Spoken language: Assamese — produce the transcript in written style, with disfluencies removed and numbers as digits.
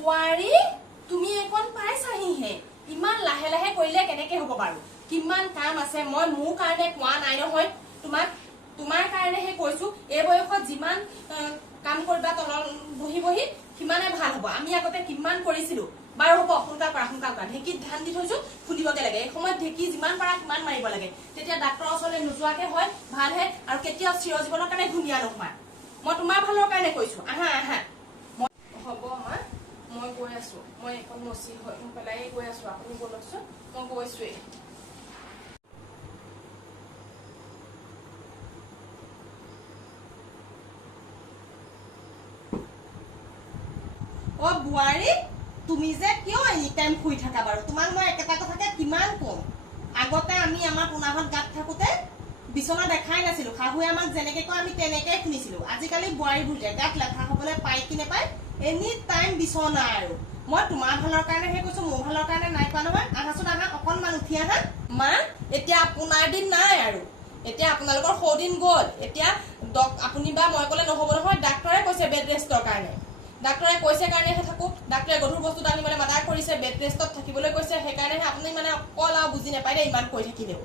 বোৱাৰী তুমি এখন পাইছাহিহে ইমান লাহে লাহে কৰিলে কেনেকে হ'ব বাৰু কিমান কাম আছে মই মোৰ কাৰণে কোৱা নাই নহয় তোমাৰ কাৰণেহে কৈছো এই বয়সত যিমান কাম কৰিবা তলত বহি বহি সিমানে ভাল হ'ব আমি আগতে কিমান কৰিছিলো বাৰু হ'ব সোনকাল কৰা ঢেঁকীত ধান দি থৈছো খুন্দিবগে লাগে এই সময়ত ঢেঁকী যিমান পাৰা সিমান মাৰিব লাগে তেতিয়া ডাক্তৰৰ ওচৰলৈ নোযোৱাকে হয় ভালহে আৰু কেতিয়াও চিৰজীৱনৰ কাৰণে ধুনীয়া নহয় মই তোমাৰ ভালৰ কাৰণে কৈছো আহা হ'ব মা মই গৈ আছো মই এখন মচি পেলাই গৈ আছো আপুনি বলকচোন মই গৈছোৱেই অ বোৱাৰী তুমি যে কিয় এনি টাইম শুই থাকা বাৰু তোমাক মই একেটা কথাকে কিমান কম আগতে আমি আমাৰ পোনাহত গাত থাকোতে বিছনা দেখাই নাছিলো শাহুৱে আমাক যেনেকে কয় আমি তেনেকে শুনিছিলো আজিকালি বোৱাৰীবোৰ যে গাত লেঠা হবলৈ পায় কি নেপায় এনি টাইম বিছনা আৰু মই তোমাৰ ভালৰ কাৰণেহে কৈছো মোৰ ভালৰ কাৰণে নাই কোৱা নহয় আহাচোন আহা অকণমান উঠি আহা মা এতিয়া আপোনাৰ দিন নাই আৰু এতিয়া আপোনালোকৰ সৌদিন গ'ল এতিয়া আপুনি বা মই ক'লে নহ'ব নহয় ডাক্তৰে কৈছে বেড ৰেষ্টৰ কাৰণে ডাক্তৰে কৈছে কাৰণেহে থাকো ডাক্তৰে গধুৰ বস্তু দাঙিবলৈ মানা কৰিছে বেড ৰেষ্টত থাকিবলৈ কৈছে সেইকাৰণেহে আপুনি মানে অকল আৰু বুজি নাপায় দে ইমান কৈ থাকিলেও